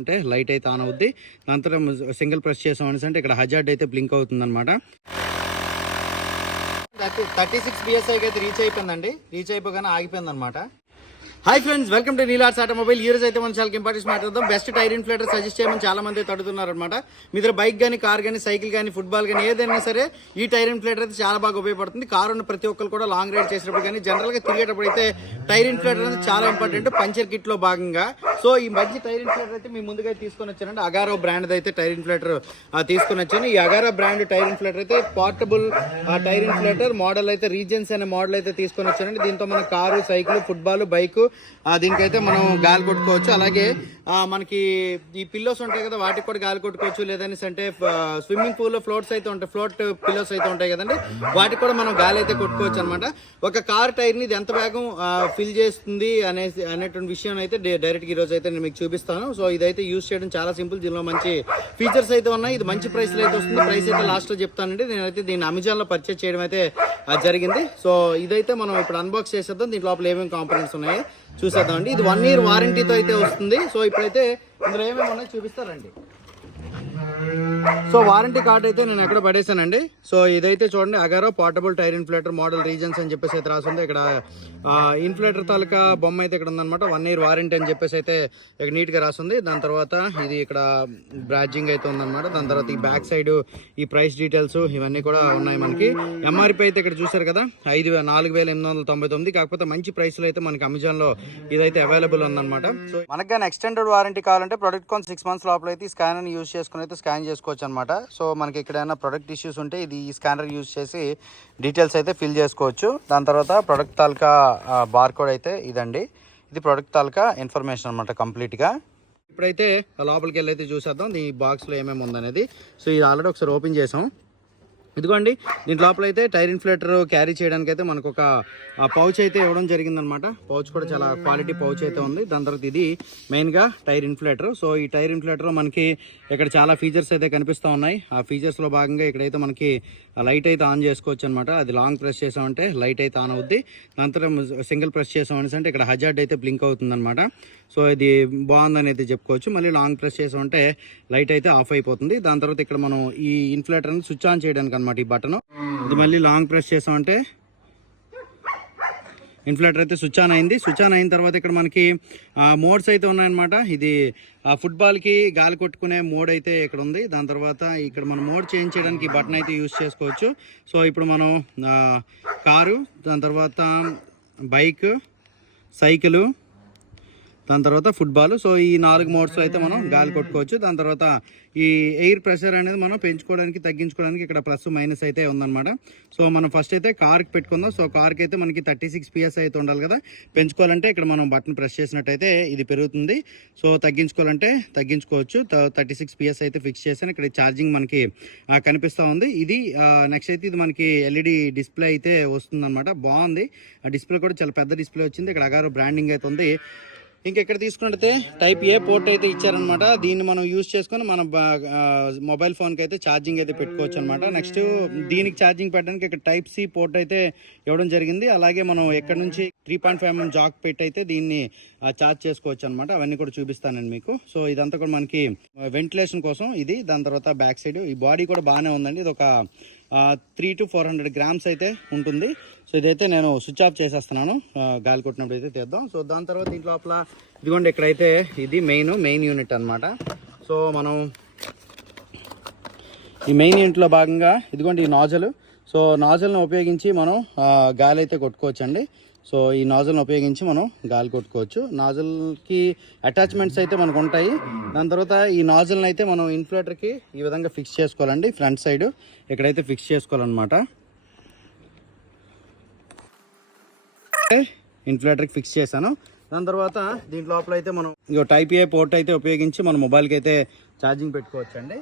అంటే లైట్ అయితే ఆన్ అవుద్ది. అనంతరం సింగిల్ ప్రెస్ చేసాం అనేసి అంటే ఇక్కడ హజార్డ్ అయితే బ్లింక్ అవుతుంది అనమాట థర్టీ సిక్స్ బిఎస్ఐకి అయితే రీచ్ అయిపోయిందండి. రీచ్ అయిపోగానే ఆగిపోయింది అనమాట హాయ్ ఫ్రెండ్స్ వెల్కమ్ టు నీలార్స్ ఆటోమొబైల్ ఈ రోజు అయితే మనం చాలా ఇంపార్టెన్స్ మాట్లాడదాం బెస్ట్ టైర్ ఇన్ఫ్లేటర్ సజెస్ట్ చేయమని చాలా మంది తడుతున్నారు అనమాట మీ దగ్గర బైక్ కానీ కార్ కానీ సైకిల్ కానీ ఫుట్బాల్ కానీ ఏదైనా సరే ఈ టైర్ ఇన్ఫ్లేటర్ అయితే చాలా బాగా ఉపయోగపడుతుంది. కార్ ఉన్న ప్రతి ఒక్కరు కూడా లాంగ్ రైడ్ చేసినప్పుడు కానీ జనరల్గా తిరిగేటప్పుడు అయితే టైర్ ఇన్ఫ్లేటర్ అనేది చాలా ఇంపార్టెంట్ పంచర్ కిట్లో భాగంగా. సో ఈ మంచి టైర్ ఇన్ఫ్లేటర్ అయితే మీ ముందుగా తీసుకొని వచ్చానండి. అగారో బ్రాండ్ అయితే టైర్ ఇన్ఫ్లేటర్ తీసుకొని వచ్చాను. ఈ అగారో బ్రాండ్ టైర్ ఇన్ఫ్లేటర్ అయితే పోర్టబుల్ టైర్ ఇన్ఫ్లేటర్ మోడల్ అయితే రీజన్స్ అనే మోడల్ అయితే తీసుకొని వచ్చానండి. దీంతో మన కారు సైకిల్ ఫుట్బాల్ బైక్ దీనికైతే మనం గాలి కొట్టుకోవచ్చు. అలాగే మనకి ఈ పిల్లోస్ ఉంటాయి కదా వాటికి కూడా గాలి కొట్టుకోవచ్చు. లేదనేసి అంటే స్విమ్మింగ్ పూల్లో ఫ్లోట్స్ అయితే ఉంటాయి ఫ్లోట్ పిల్లోస్ అయితే ఉంటాయి కదండి. వాటికి కూడా మనం గాలి అయితే కొట్టుకోవచ్చు అనమాట ఒక కార్ టైర్ని ఇది ఎంత వేగం ఫిల్ చేస్తుంది అనేసి అనేటువంటి విషయం అయితే డైరెక్ట్ ఈ రోజు అయితే నేను మీకు చూపిస్తాను. సో ఇదైతే యూస్ చేయడం చాలా సింపుల్. దీనిలో మంచి ఫీచర్స్ అయితే ఉన్నాయి. ఇది మంచి ప్రైస్లో అయితే వస్తుంది. ప్రైస్ అయితే లాస్ట్లో చెప్తానండి. నేనైతే దీన్ని అమెజాన్లో పర్చేస్ చేయడం అయితే జరిగింది. సో ఇదైతే మనం ఇప్పుడు అన్బాక్స్ చేసేద్దాం. దీని లోపల ఏమేమి కాంపోనెంట్స్ ఉన్నాయి? చూసేద్దాం అండి ఇది వన్ ఇయర్ వారంటీతో అయితే వస్తుంది. సో ఇప్పుడైతే ఇందులో ఏమేమి ఉన్నాయో చూపిస్తారండి. సో వారంటీ కార్డ్ అయితే నేను ఎక్కడ పడేసానండి సో ఇదైతే చూడండి Agaro portable tyre inflator model reasons అని చెప్పేసి అయితే రాసింది. ఇక్కడ ఇన్ఫ్లేటర్ తాలూకా బొమ్మ అయితే ఇక్కడ ఉందన్నమాట. వన్ ఇయర్ వారంటీ అని చెప్పేసి అయితే ఇక్కడ నీట్గా రాసింది. దాని తర్వాత ఇది ఇక్కడ బ్రాడ్జింగ్ అయితే ఉందన్నమాట. దాని తర్వాత ఈ బ్యాక్ సైడ్ ఈ ప్రైస్ డీటెయిల్స్ ఇవన్నీ కూడా ఉన్నాయి మనకి. ఎంఆర్పి అయితే ఇక్కడ చూసారు కదా ఐదు నాలుగు వేల ఎనిమిది వందల తొంభై తొమ్మిది. కాకపోతే మంచి ప్రైస్లో అయితే మనకి అమెజాన్లో ఇదైతే అవైలబుల్ ఉందన్నమాట. సో మనకి కానీ ఎక్స్టెండెడ్ వారంటీ కావాలంటే ప్రొడక్ట్ కొన్ని సిక్స్ మంత్స్ లోపల అయితే ఈ స్కానర్ యూస్ చేసుకుని అయితే స్కాన్ చేసుకోవచ్చు అనమాట సో మనకి ఎక్కడైనా ప్రొడక్ట్ ఇష్యూస్ ఉంటే ఇది ఈ స్కానర్ యూస్ చేసి డీటెయిల్స్ అయితే ఫిల్ చేసుకోవచ్చు. దాని తర్వాత ప్రొడక్ట్ తాలూకా బార్ కోడ్ అయితే ఇదండి. ఇది ప్రొడక్ట్ తాలూకా ఇన్ఫర్మేషన్ అనమాట కంప్లీట్గా ఇప్పుడైతే లోపలికి వెళ్ళి అయితే చూసేద్దాం. ఈ బాక్స్లో ఏమేమి ఉందనేది సో ఇది ఆల్రెడీ ఒకసారి ఓపెన్ చేసాం. ఇదిగోండి దీంట్ లోపల అయితే టైర్ ఇన్ఫ్లేటర్ క్యారీ చేయడానికి అయితే మనకు ఒక పౌచ్ అయితే ఇవ్వడం జరిగిందనమాట. పౌచ్ కూడా చాలా క్వాలిటీ పౌచ్ అయితే ఉంది. దాని తర్వాత ఇది మెయిన్గా టైర్ ఇన్ఫ్లేటర్. సో ఈ టైర్ ఇన్ఫ్లేటర్లో మనకి ఇక్కడ చాలా ఫీచర్స్ అయితే కనిపిస్తూ ఉన్నాయి. ఆ ఫీచర్స్లో భాగంగా ఇక్కడైతే మనకి లైట్ అయితే ఆన్ చేసుకోవచ్చు అనమాట అది లాంగ్ ప్రెస్ చేసామంటే లైట్ అయితే ఆన్ అవుద్ది. దాని తర్వాత సింగిల్ ప్రెస్ చేసామనేసి అంటే ఇక్కడ హజార్డ్ అయితే బ్లింక్ అవుతుంది అనమాట సో ఇది బాగుందని అయితే చెప్పుకోవచ్చు. మళ్ళీ లాంగ్ ప్రెస్ చేసామంటే లైట్ అయితే ఆఫ్ అయిపోతుంది. దాని తర్వాత ఇక్కడ మనం ఈ ఇన్ఫ్లేటర్ని స్విచ్ ఆన్ చేయడానికి అనమాట ఈ బటన్. ఇది మళ్ళీ లాంగ్ ప్రెస్ చేసామంటే ఇన్ఫ్లేటర్ అయితే స్విచ్ ఆన్ అయింది. స్విచ్ ఆన్ అయిన తర్వాత ఇక్కడ మనకి మోడ్స్ అయితే ఉన్నాయన్నమాట. ఇది ఫుట్బాల్కి గాలి కొట్టుకునే మోడ్ అయితే ఇక్కడ ఉంది. దాని తర్వాత ఇక్కడ మనం మోడ్ చేంజ్ చేయడానికి బటన్ అయితే యూస్ చేసుకోవచ్చు. సో ఇప్పుడు మనం కారు దాని తర్వాత బైక్ సైకిలు దాని తర్వాత ఫుట్బాల్. సో ఈ నాలుగు మోడ్స్ అయితే మనం గాలి కొట్టుకోవచ్చు. దాని తర్వాత ఈ ఎయిర్ ప్రెషర్ అనేది మనం పెంచుకోవడానికి తగ్గించుకోవడానికి ఇక్కడ ప్లస్ మైనస్ అయితే ఉందన్నమాట. సో మనం ఫస్ట్ అయితే కార్కి పెట్టుకుందాం. సో కార్కి అయితే మనకి థర్టీ సిక్స్ పిఎస్ అయితే ఉండాలి కదా. పెంచుకోవాలంటే ఇక్కడ మనం బటన్ ప్రెస్ చేసినట్టయితే ఇది పెరుగుతుంది. సో తగ్గించుకోవాలంటే తగ్గించుకోవచ్చు. థర్టీ సిక్స్ పిఎస్ అయితే ఫిక్స్ చేశాను. ఇక్కడ ఛార్జింగ్ మనకి కనిపిస్తూ ఉంది. ఇది నెక్స్ట్ అయితే ఇది మనకి ఎల్ఈడి డిస్ప్లే అయితే వస్తుంది బాగుంది. ఆ డిస్ప్లే కూడా చాలా పెద్ద డిస్ప్లే వచ్చింది. ఇక్కడ అగారు బ్రాండింగ్ అయితే ఉంది. ఇంకెక్కడ తీసుకున్నట్టయితే టైప్ ఏ పోర్ట్ అయితే ఇచ్చారనమాట దీన్ని మనం యూజ్ చేసుకొని మన మొబైల్ ఫోన్కి అయితే ఛార్జింగ్ అయితే పెట్టుకోవచ్చు అనమాట నెక్స్ట్ దీనికి ఛార్జింగ్ పెట్టడానికి ఇక్కడ టైప్ సి పోర్ట్ అయితే ఇవ్వడం జరిగింది. అలాగే మనం ఎక్కడ నుంచి three point five MM jack పెట్టి అయితే దీన్ని ఛార్జ్ చేసుకోవచ్చు అనమాట అవన్నీ కూడా చూపిస్తానండి మీకు. సో ఇదంతా కూడా మనకి వెంటిలేషన్ కోసం ఇది. దాని తర్వాత బ్యాక్ సైడ్ ఈ బాడీ కూడా బాగానే ఉందండి. ఇది ఒక three to four hundred grams అయితే ఉంటుంది. సో ఇదైతే నేను స్విచ్ ఆఫ్ చేసేస్తున్నాను. గాలి కొట్టినప్పుడు అయితే తీద్దాం. సో దాని తర్వాత దీంట్ లోపల ఇదిగోండి ఇక్కడైతే ఇది మెయిన్ మెయిన్ యూనిట్ అనమాట సో మనం ఈ మెయిన్ యూనిట్లో భాగంగా ఇదిగోండి ఈ నాజలు సో నాజల్ని ఉపయోగించి మనం గాలి అయితే కొట్టుకోవచ్చండి. సో ఈ నాజల్ని ఉపయోగించి మనం గాలి కొట్టుకోవచ్చు. నాజల్కి అటాచ్మెంట్స్ అయితే మనకు ఉంటాయి. దాని తర్వాత ఈ నాజల్ని అయితే మనం ఇన్ఫ్లేటర్కి ఈ విధంగా ఫిక్స్ చేసుకోవాలండి. ఫ్రంట్ సైడ్ ఇక్కడైతే ఫిక్స్ చేసుకోవాలన్నమాట. ఇన్ఫ్లేటర్కి ఫిక్స్ చేశాను. దాని తర్వాత దీని లోపల అయితే మనం ఇంకో టైప్ ఏ పోర్ట్ అయితే ఉపయోగించి మన మొబైల్కి అయితే ఛార్జింగ్ పెట్టుకోవచ్చు అండి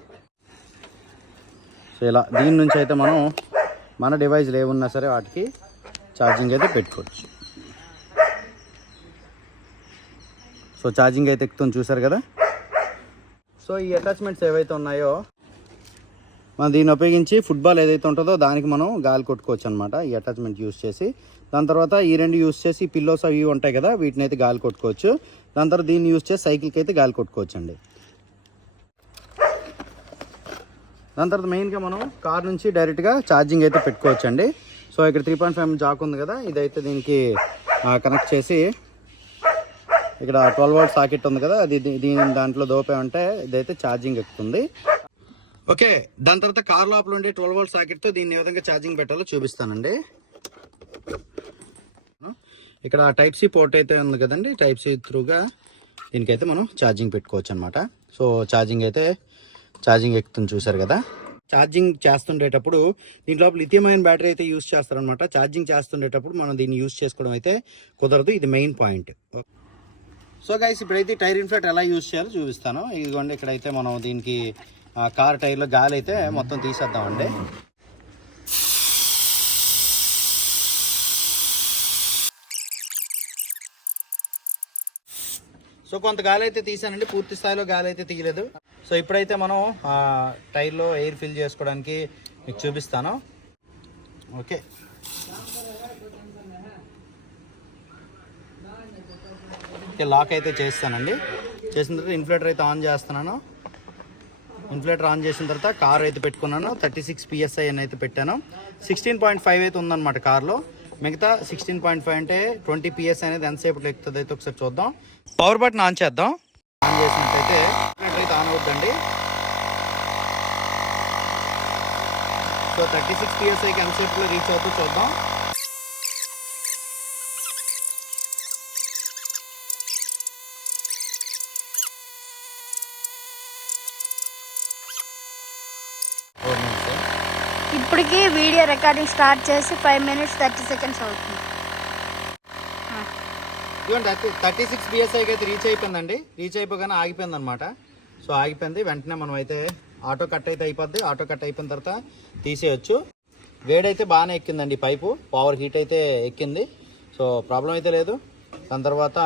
సో ఇలా దీని నుంచి అయితే మనం మన డివైజ్లు ఏమున్నా సరే వాటికి ఛార్జింగ్ అయితే పెట్టుకోవచ్చు. సో ఛార్జింగ్ అయితే ఎక్కుతుంది చూసారు కదా? సో ఈ అటాచ్మెంట్స్ ఏవైతే ఉన్నాయో మనం దీన్ని ఉపయోగించి ఫుట్బాల్ ఏదైతే ఉంటుందో దానికి మనం గాలి కొట్టుకోవచ్చు అనమాట ఈ అటాచ్మెంట్ యూస్ చేసి. దాని తర్వాత ఈ రెండు యూస్ చేసి పిల్లోస్ అవి ఉంటాయి కదా వీటిని అయితే గాలి కొట్టుకోవచ్చు. దాని తర్వాత దీన్ని యూస్ చేసి సైకిల్కి అయితే గాలి కొట్టుకోవచ్చు అండి దాని తర్వాత మెయిన్గా మనం కార్ నుంచి డైరెక్ట్గా ఛార్జింగ్ అయితే పెట్టుకోవచ్చు అండి సో ఇక్కడ త్రీ పాయింట్ ఫైవ్ జాక్ ఉంది కదా ఇదైతే దీనికి కనెక్ట్ చేసి ఇక్కడ ట్వెల్వ్ వోల్ట్ సాకెట్ ఉంది కదా అది దీని దాంట్లో దోపామంటే ఇదైతే ఛార్జింగ్ ఎక్కుతుంది. ఓకే దాని తర్వాత కార్ లోపల ఉండే ట్వెల్వ్ వోల్ట్ సాకెట్తో దీన్ని ఏ విధంగా ఛార్జింగ్ పెట్టాలో చూపిస్తానండి. ఇక్కడ టైప్ సి పోర్ట్ అయితే ఉంది కదండి టైప్ సి త్రూగా దీనికైతే మనం ఛార్జింగ్ పెట్టుకోవచ్చు అనమాట సో ఛార్జింగ్ అయితే ఛార్జింగ్ ఎక్కుతుంది చూసారు కదా. ఛార్జింగ్ చేస్తుండేటప్పుడు దీంట్లో లిథియం అయన్ బ్యాటరీ అయితే యూస్ చేస్తారనమాట ఛార్జింగ్ చేస్తుండేటప్పుడు మనం దీన్ని యూస్ చేసుకోవడం అయితే కుదరదు. ఇది మెయిన్ పాయింట్ సో గైస్ ఇప్పుడైతే టైర్ ఇన్ఫ్లెట్ ఎలా యూస్ చేయాలో చూపిస్తాను. ఇదిగోండి ఇక్కడైతే మనం దీనికి కార్ టైర్లో గాలి అయితే మొత్తం తీసేద్దామండి సో కొంత గాలి అయితే తీసానండి. పూర్తి స్థాయిలో గాలి అయితే తీయలేదు. సో ఇప్పుడైతే మనం టైర్లో ఎయిర్ ఫిల్ చేసుకోవడానికి మీకు చూపిస్తాను. ఓకే. ఓకే లాక్ అయితే చేస్తానండి. చేసిన తర్వాత ఇన్ఫ్లేటర్ అయితే ఆన్ చేస్తున్నాను. ఇన్ఫ్లేటర్ ఆన్ చేసిన తర్వాత కార్ అయితే పెట్టుకున్నాను. థర్టీ సిక్స్ పిఎస్ఐ అని అయితే పెట్టాను. సిక్స్టీన్ పాయింట్ ఫైవ్ అయితే ఉందన్నమాట కార్లో. మిగతా సిక్స్టీన్ పాయింట్ ఫైవ్ అంటే ట్వంటీ పిఎస్ అనేది ఎంతసేపు ఎక్కుతుంది అయితే ఒకసారి చూద్దాం. పవర్ బటన్ ఆన్ చేద్దాం. ఆన్ చేసినట్టయితే అయితే ఆన్ అవుతుందండి సో థర్టీ సిక్స్ పిఎస్ఐకి ఎంతసేపులో రీచ్ అవుతుందో చూద్దాం. ఇప్పటికి వీడియో రికార్డింగ్ స్టార్ట్ చేసి ఫైవ్ మినిట్స్ థర్టీ సెకండ్స్ అవుతుంది. థర్టీ సిక్స్ బిఎస్ఐకి అయితే రీచ్ అయిపోయిందండి. రీచ్ అయిపోగానే ఆగిపోయింది అనమాట సో ఆగిపోయింది. వెంటనే మనం అయితే ఆటో కట్ అయితే అయిపోద్ది. ఆటో కట్ అయిపోయిన తర్వాత తీసేయచ్చు. వేడైతే బాగానే ఎక్కిందండి పైపు. పవర్ హీట్ అయితే ఎక్కింది. సో ప్రాబ్లం అయితే లేదు. దాని తర్వాత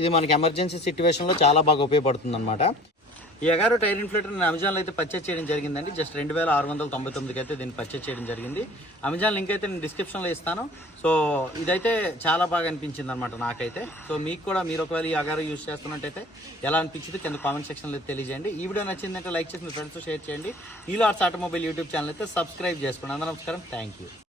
ఇది మనకి ఎమర్జెన్సీ సిచ్యువేషన్లో చాలా బాగా ఉపయోగపడుతుంది అనమాట ఈ ఎగారో టైర్ ఇన్ఫ్లేటర్ నేను అమెజాన్లో అయితే పర్చేస్ చేయడం జరిగిందండి. జస్ట్ రెండు వేల ఆరు వందల తొంభై తొమ్మిదికి అయితే దీన్ని పర్చేస్ చేయడం జరిగింది. అమెజాన్ లింక్ అయితే నేను డిస్క్రిప్షన్లో ఇస్తాను. సో ఇదైతే చాలా బాగా అనిపించింది అనమాట నాకైతే. సో మీకు కూడా మీరు ఒకవేళ ఈ అగారో యూస్ చేస్తున్నట్టయితే ఎలా అనిపించింది కింద కామెంట్ సెక్షన్లో తెలియజేయండి. ఈ వీడియో నచ్చిందంటే లైక్ చేసి మీ ఫ్రెండ్స్ షేర్ చేయండి. Neelo arts automobile YouTube channel అయితే సబ్స్క్రైబ్ చేసుకోండి. అందరూ నమస్కారం. Thank you